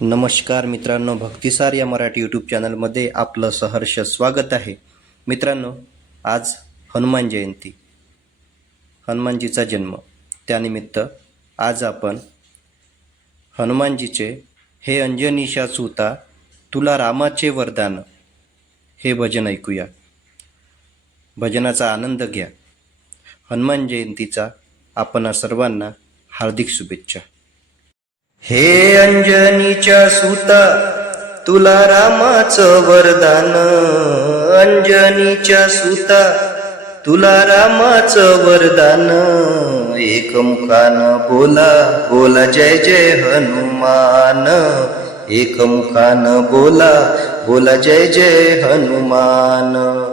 नमस्कार मित्रांनो भक्तिसार या मराठी यूट्यूब चॅनलमध्ये आपलं सहर्ष स्वागत आहे. मित्रांनो आज हनुमान जयंती. हनुमानजीचा जन्म. त्यानिमित्त आज आपण हनुमानजीचे हे अंजनीशा सुता तुला रामाचे वरदान हे भजन ऐकूया. भजनाचा आनंद घ्या. हनुमान जयंतीचा आपण सर्वांना हार्दिक शुभेच्छा. हे अंजनीच्या सुता तुला रामाचं वरदान. अंजनीच्या सुता तुला रामाचं वरदान. एकमुखान बोला बोला जय जय हनुमान. एकमुखान बोला बोला जय जय हनुमान.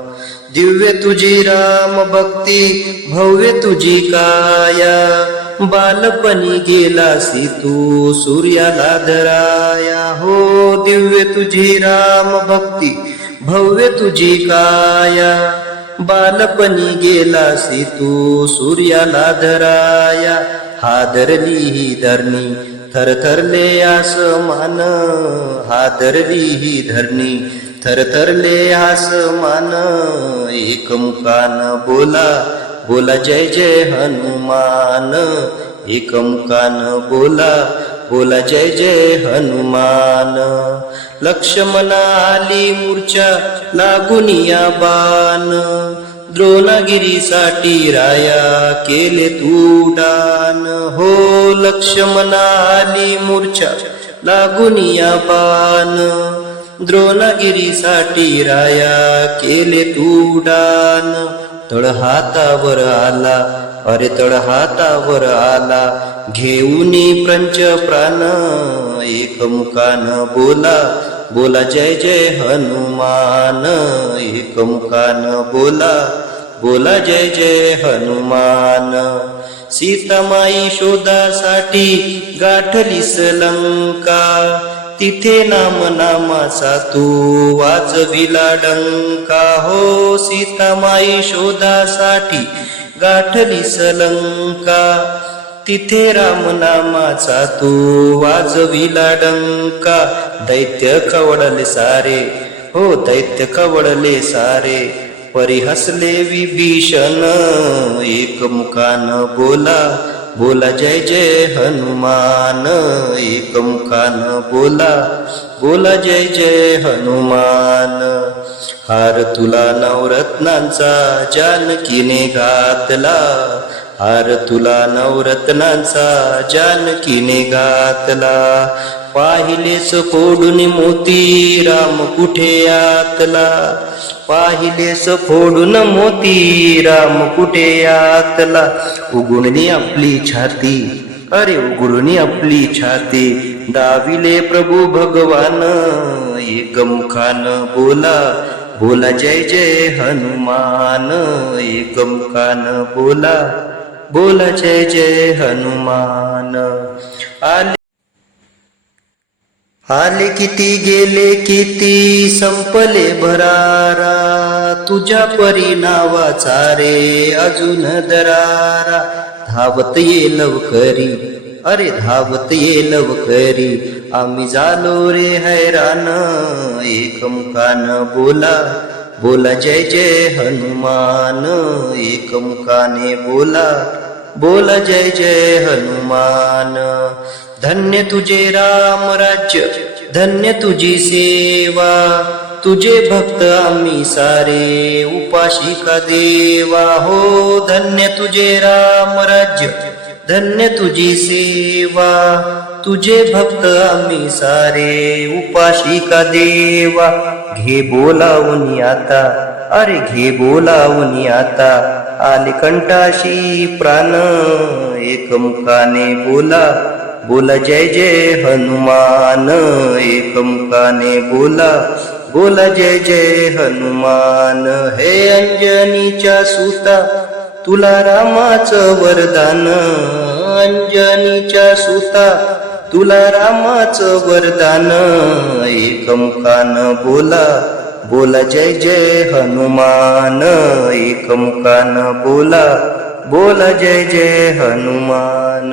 दिव्य तुझी राम भक्ती भव्य तुझी काया. बालपणी गेलासी तू सूर्याला धराया. हो दिव्य तुझी राम भक्ती भव्य तुझी काया बालपणी गेलासी तू सूर्याला धराया. हादरली ही धरणी थरथरले आसमान. हादरली ही धरणी थरथरले आसमान. एकमुखान बोला बोला जय जय हनुमान. एकमकान बोला बोला जय जय हनुमान. लक्ष्मणा आली मूर्छा लागुनिया बाण. द्रोणागिरीसाठी राया केले तू दान हो लक्ष्मणा आली मूर्छा लागुनिया बाण. द्रोणागिरीसाठी राया केले तू दान तळ हातावर आला. अरे तळ हातावर आला. घेऊन प्रंच प्राण. एकमुखान बोला. बोला जय जय हनुमान. एकमुखान बोला. बोला जय जय हनुमान. सीतामाई शोधासाठी गाठली लंका. तिथे नाम नामाचा तू वाचविला डंका. हो सीतामाई शोधासाठी गाठली सलंका तिथे राम नामाचा तू वाजविला डंका. दैत्य खवडले सारे. हो दैत्य खवडले सारे. परिहसले विभीषण एकमुखान बोला. बोला जय जय हनुमान एकमुखान बोला. बोला जय जय हनुमान हार तुला नवरत्नांचा जानकीने घातला. हार तुला नवरत्नांचा जानकीने घातला पाहिलेच फोडून मोती राम कुठे आतला? पाहिलेस फोडून मोती राम कुठे आतला? उगुणनी आपली छाती अरे उघडून आपली छाती. दाविले प्रभू भगवान एकमुखान बोला. बोला जय जय हनुमान एकमुखान बोला. बोला जय जय हनुमान. आले आले किती गेले किती संपले भरारा. तुझ्या परिणावाचा रे अजून दरारा. धावत ये लवकरी अरे धावत ये लवकरी. आम्ही झालो रे हैराण एकमुखान बोला. बोला जय जय हनुमान एकमुखाने बोला. बोल जय जय हनुमान। धन्य तुझे राम राज्य धन्य तुझी सेवा। तुझे भक्त आम्ही सारे उपाशी का देवा। हो धन्य तुझे राम राज्य धन्य तुझी सेवा। तुझे भक्त आम्ही सारे उपाशी का देवा। घे बोलावून आता अरे घे बोलावून आता। आले कंठाशी प्राण एकमुखाने बोला. बोला जय जय हनुमान एकमुखाने बोला. बोला जय जय हनुमान हे अंजनीच्या सुता. तुला रामाचं वरदान अंजनीच्या सुता. तुला रामाचं वरदान एकमुखान बोला. बोला जय जय हनुमान एकमुखान बोला. बोला जय जय हनुमान.